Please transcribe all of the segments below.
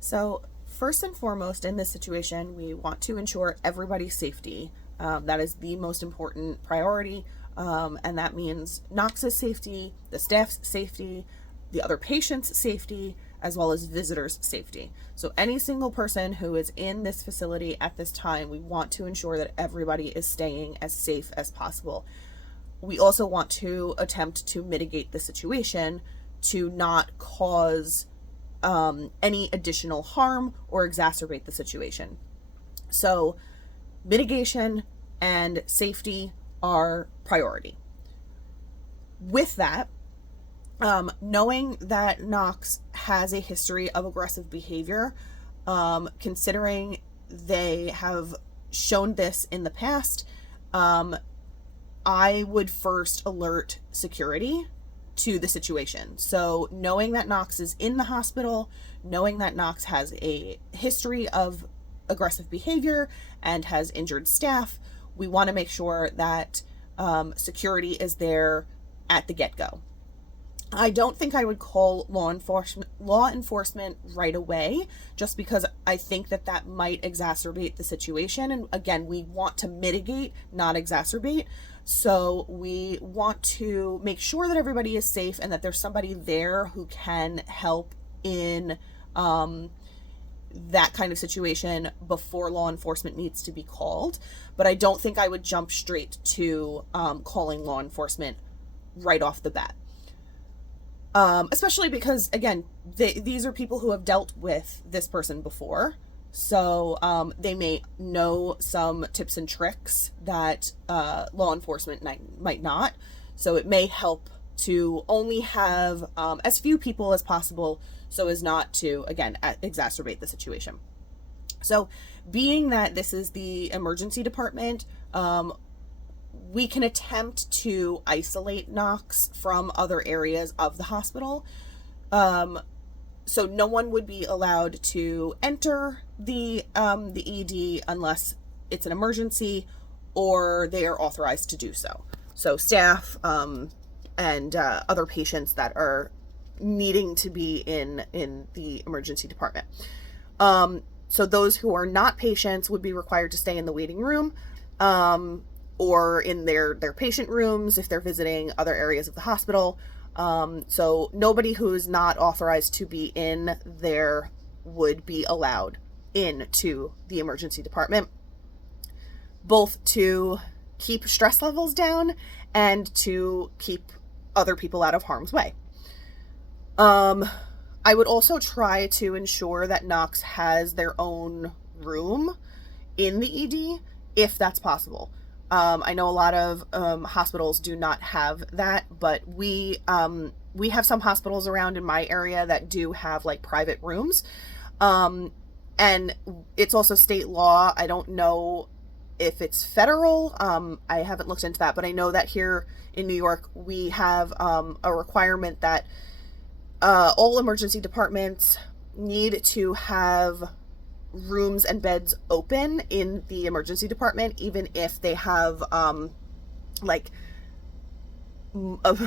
So, first and foremost, in this situation, we want to ensure everybody's safety. That is the most important priority, and that means Knox's safety, the staff's safety, the other patient's safety, as well as visitors' safety. So, any single person who is in this facility at this time, we want to ensure that everybody is staying as safe as possible. We also want to attempt to mitigate the situation to not cause any additional harm or exacerbate the situation. So, mitigation and safety are priority. With that, knowing that Knox has a history of aggressive behavior, considering they have shown this in the past, I would first alert security to the situation. So, knowing that Knox is in the hospital, knowing that Knox has a history of aggressive behavior and has injured staff, we want to make sure that security is there at the get-go. I don't think I would call law enforcement right away, just because I think that might exacerbate the situation. And again, we want to mitigate, not exacerbate. So we want to make sure that everybody is safe and that there's somebody there who can help in that kind of situation before law enforcement needs to be called. But I don't think I would jump straight to calling law enforcement right off the bat. Especially because, again, these are people who have dealt with this person before. So they may know some tips and tricks that law enforcement might not. So it may help to only have as few people as possible so as not to, again, exacerbate the situation. So being that this is the emergency department, we can attempt to isolate Knox from other areas of the hospital. So no one would be allowed to enter the ED unless it's an emergency or they are authorized to do so. So staff and other patients that are needing to be in the emergency department. So those who are not patients would be required to stay in the waiting room or in their patient rooms if they're visiting other areas of the hospital. So nobody who's not authorized to be in there would be allowed into the emergency department, both to keep stress levels down and to keep other people out of harm's way. I would also try to ensure that Knox has their own room in the ED if that's possible. I know a lot of hospitals do not have that, but we have some hospitals around in my area that do have like private rooms. And it's also state law. I don't know if it's federal. I haven't looked into that, but I know that here in New York, we have a requirement that all emergency departments need to have rooms and beds open in the emergency department, even if they have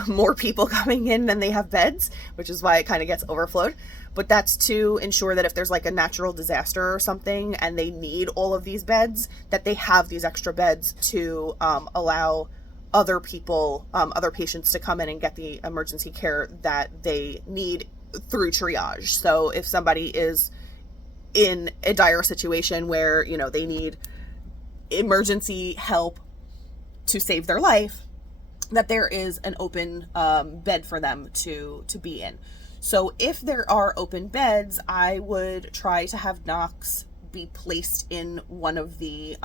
more people coming in than they have beds, which is why it kind of gets overflowed. But that's to ensure that if there's like a natural disaster or something and they need all of these beds, that they have these extra beds to allow other people, other patients to come in and get the emergency care that they need through triage. So if somebody is in a dire situation where, you know, they need emergency help to save their life, that there is an open bed for them to be in. So if there are open beds, I would try to have Knox be placed in one of the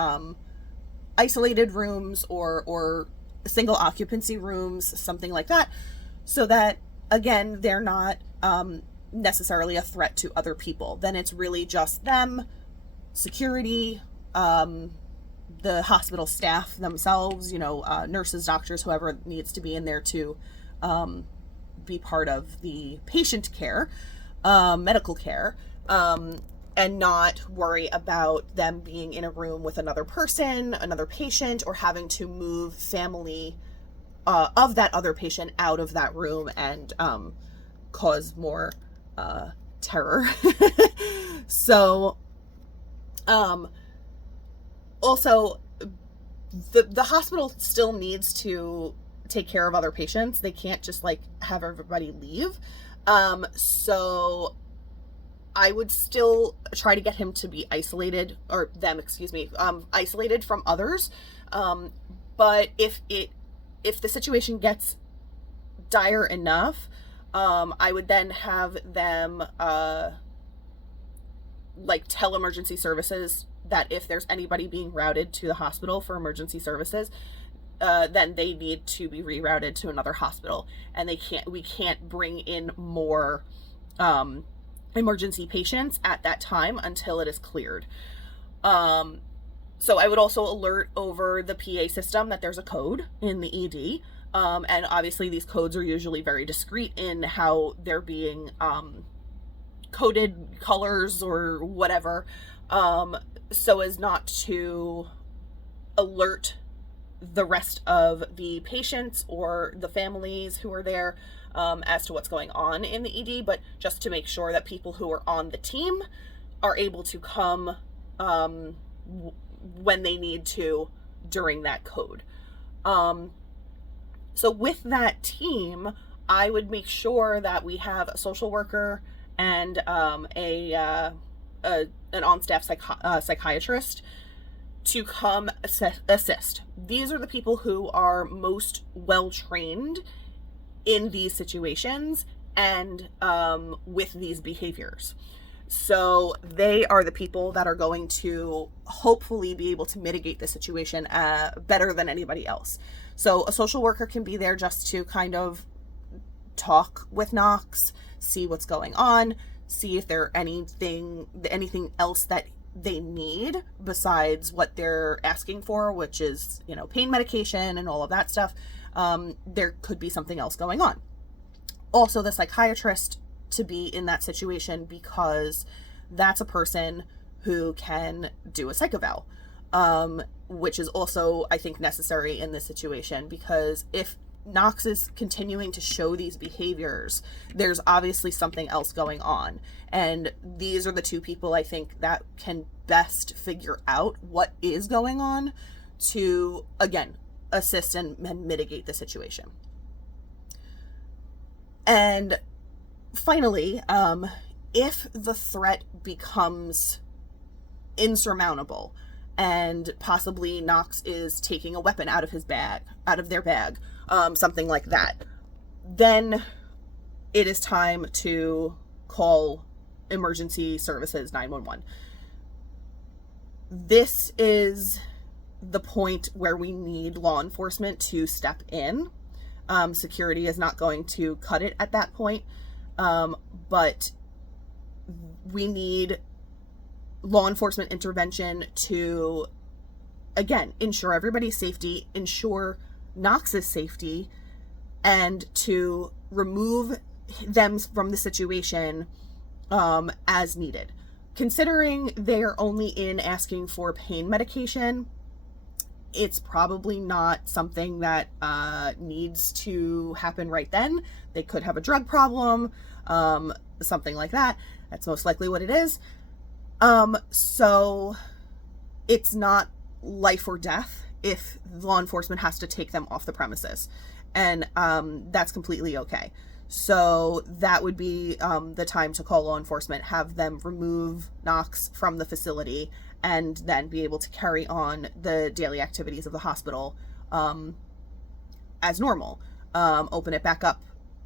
isolated rooms or single occupancy rooms, something like that, so that, again, they're not necessarily a threat to other people. Then it's really just them, security, the hospital staff themselves, you know, nurses, doctors, whoever needs to be in there to be part of the patient care, medical care, and not worry about them being in a room with another person, another patient, or having to move family of that other patient out of that room and cause more terror. So, also, the hospital still needs to take care of other patients. They can't just like have everybody leave. So I would still try to get him to be isolated, or them, excuse me, isolated from others. But if the situation gets dire enough, I would then have them like tell emergency services that if there's anybody being routed to the hospital for emergency services, then they need to be rerouted to another hospital, and we can't bring in more emergency patients at that time until it is cleared. So I would also alert over the PA system that there's a code in the ED. And obviously these codes are usually very discreet in how they're being coded, colors or whatever, so as not to alert the rest of the patients or the families who are there as to what's going on in the ED, but just to make sure that people who are on the team are able to come when they need to during that code. So with that team, I would make sure that we have a social worker and an on-staff psychiatrist to come assist. These are the people who are most well-trained in these situations and with these behaviors. So they are the people that are going to hopefully be able to mitigate the situation better than anybody else. So a social worker can be there just to kind of talk with Knox, see what's going on, see if there's anything else that they need besides what they're asking for, which is, pain medication and all of that stuff. There could be something else going on. Also, the psychiatrist to be in that situation, because that's a person who can do a psych eval, which is also, I think, necessary in this situation, because if Knox is continuing to show these behaviors, there's obviously something else going on. And these are the two people I think that can best figure out what is going on to, again, assist and mitigate the situation. And finally, if the threat becomes insurmountable and possibly Knox is taking a weapon out of their bag, something like that, then it is time to call emergency services 911. This is the point where we need law enforcement to step in. Security is not going to cut it at that point, but we need law enforcement intervention to, again, ensure everybody's safety, ensure Knox's safety, and to remove them from the situation as needed. Considering they are only in asking for pain medication, it's probably not something that needs to happen right then. They could have a drug problem, something like that. That's most likely what it is. So it's not life or death if law enforcement has to take them off the premises. And that's completely okay. So that would be the time to call law enforcement, have them remove Knox from the facility, and then be able to carry on the daily activities of the hospital as normal. Open it back up,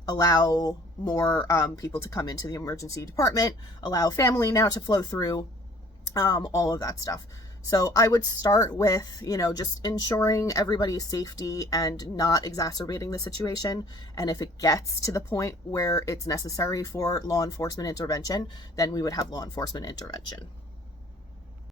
allow more people to come into the emergency department, allow family now to flow through, all of that stuff. So I would start with, just ensuring everybody's safety and not exacerbating the situation. And if it gets to the point where it's necessary for law enforcement intervention, then we would have law enforcement intervention.